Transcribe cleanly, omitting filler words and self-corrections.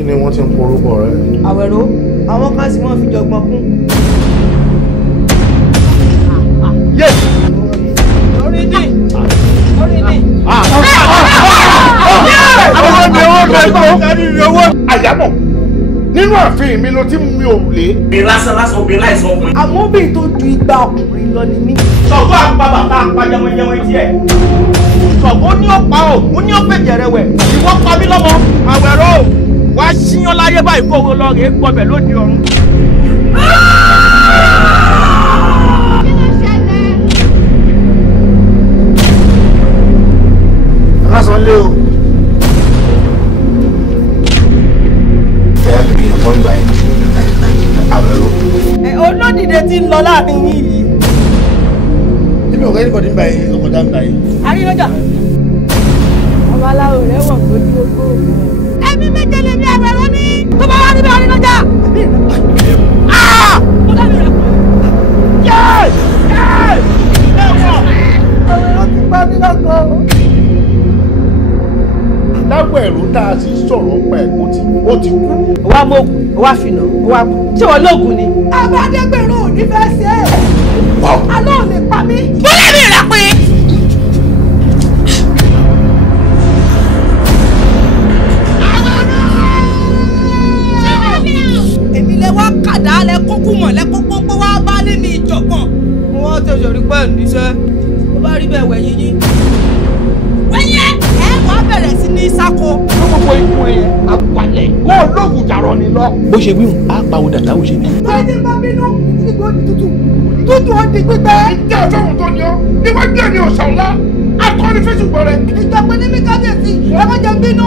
kí ni wọ́n ti ń porúkọ rẹ. Àwẹ̀rọ àwọn kan sì wọ́n fi jọgbọ́n kún. yé. orí ni. àyàmọ̀ nínú ààfin mi ló ti mú mi òrùlé. obìnrin lásán obìnrin láìsàn ọkùnrin. àmọ́ obìnrin tó ju igba ọkùnrin lọ ni mí. Ṣọ̀gbọ́n àpá bàbá àpá jẹmọjẹmọ etí ẹ̀. Ṣọ̀gbọ́n ní ọ̀pá ò ó ní ọ̀pẹ̀ jẹ̀rẹ̀wẹ̀ ìwọ́n pa mí lọ́mọ. Àwẹ̀rọ wá síyán láyé báyìí kó owó lọ rèé gbọbẹ̀ lóde ọ̀run. lásán lé o. ẹ̀yà kìí ẹ̀fọ́ ń gbà yín. Àwẹ̀rọ. olódìde ti ń lọ láàrin yín yìí. níbi ọ̀gá ẹnìkan ní ń gbà yín ọkọ̀ dá ń gbà yín. àríyànjà. ọba aláwo rẹ̀ wọ̀ pé kí o kó. ẹbí méje lè ní Àwẹ̀rọ ní. tó bá wà níbi àríyànjà. mo dábìí rẹ̀ pé. Àwẹ̀rọ ti pa mí lọ́kọ̀ọ́. Láwẹ̀rọ tá a sì sọ̀rọ̀ pa ẹ̀kọ́ tí ó ti kú. wá mọ́gùn wá fìnà wá kú. ṣé wọn lóògùn ni. Abádégbèrò ò ní fẹ́ ṣe é. Àlọ́ ò lè pa mí. bọ́lá mi rà pé. èmi lè wá kàdá lẹ kókó mọ̀ lẹ kókó pé wá bá lé ní ìjọ̀gbọ̀n. wọ́n tẹ̀sọ̀ rí pẹ́ níṣẹ́. ó bá rí bẹ́ẹ̀ wẹ̀yìn yín. wẹ́yẹ ẹ wá bẹ̀rẹ̀ sí ní sáko. gbogbo ikú ẹ àgbàlẹ̀ kó olóògùn jàrọ̀ ni lọ. bó ṣe wíwùn á pawó dàda ó ṣe bí. tọ́jú bá bínú ìdígbò tútù tútù ó di gbígbẹ. ìjà ọ̀sọ́run tó ní ọ níwájú ẹni ọ̀sán ńlá akọni fẹsùgbọ́n rẹ. ìjọba ní mi kábíyèsí ẹ má jẹun bínú.